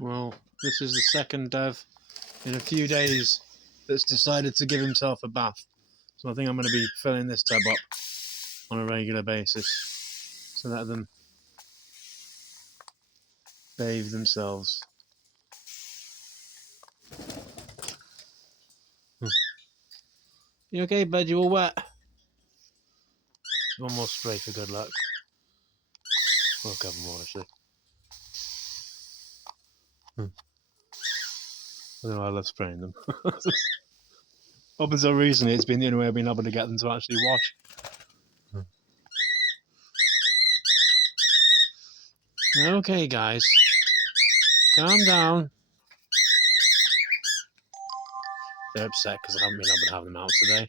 Well, this is the second dev in a few days that's decided to give himself a bath. So I think I'm going to be filling this tub up on a regular basis to let them bathe themselves. You okay, bud? You all wet? One more spray for good luck. Well, a couple more actually. I don't know, I love spraying them. Up until recently, it's been the only way I've been able to get them to actually wash. Okay, guys. Calm down. They're upset because I haven't been able to have them out today.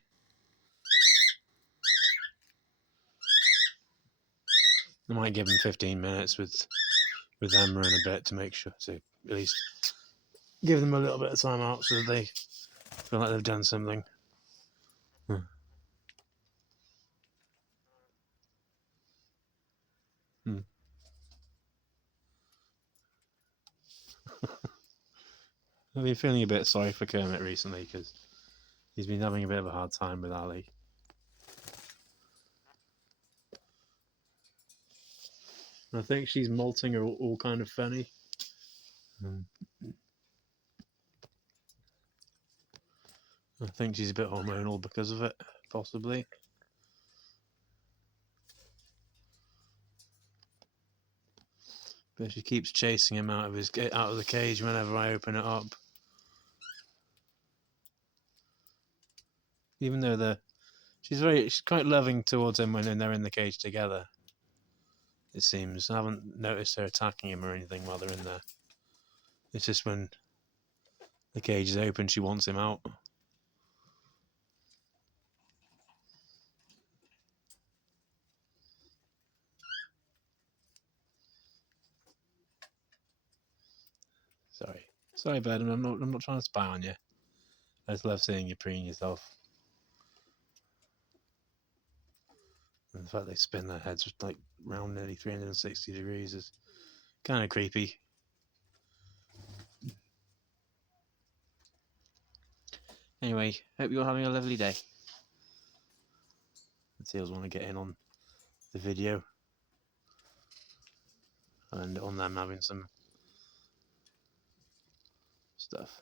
I might give them 15 minutes with Emma in a bit to make sure to at least give them a little bit of time out so that they feel like they've done something. I've been feeling a bit sorry for Kermit recently because he's been having a bit of a hard time with Ali. I think she's molting her all kind of funny. I think she's a bit hormonal because of it, possibly. But she keeps chasing him out of the cage whenever I open it up. Even though she's quite loving towards him when they're in the cage together. It seems. I haven't noticed her attacking him or anything while they're in there. It's just when the cage is open, she wants him out. Sorry, bud. I'm not trying to spy on you. I just love seeing you preen yourself. And the fact they spin their heads like round nearly 360 degrees is kind of creepy. Anyway, hope you're having a lovely day. The seals want to get in on the video and on them having some stuff.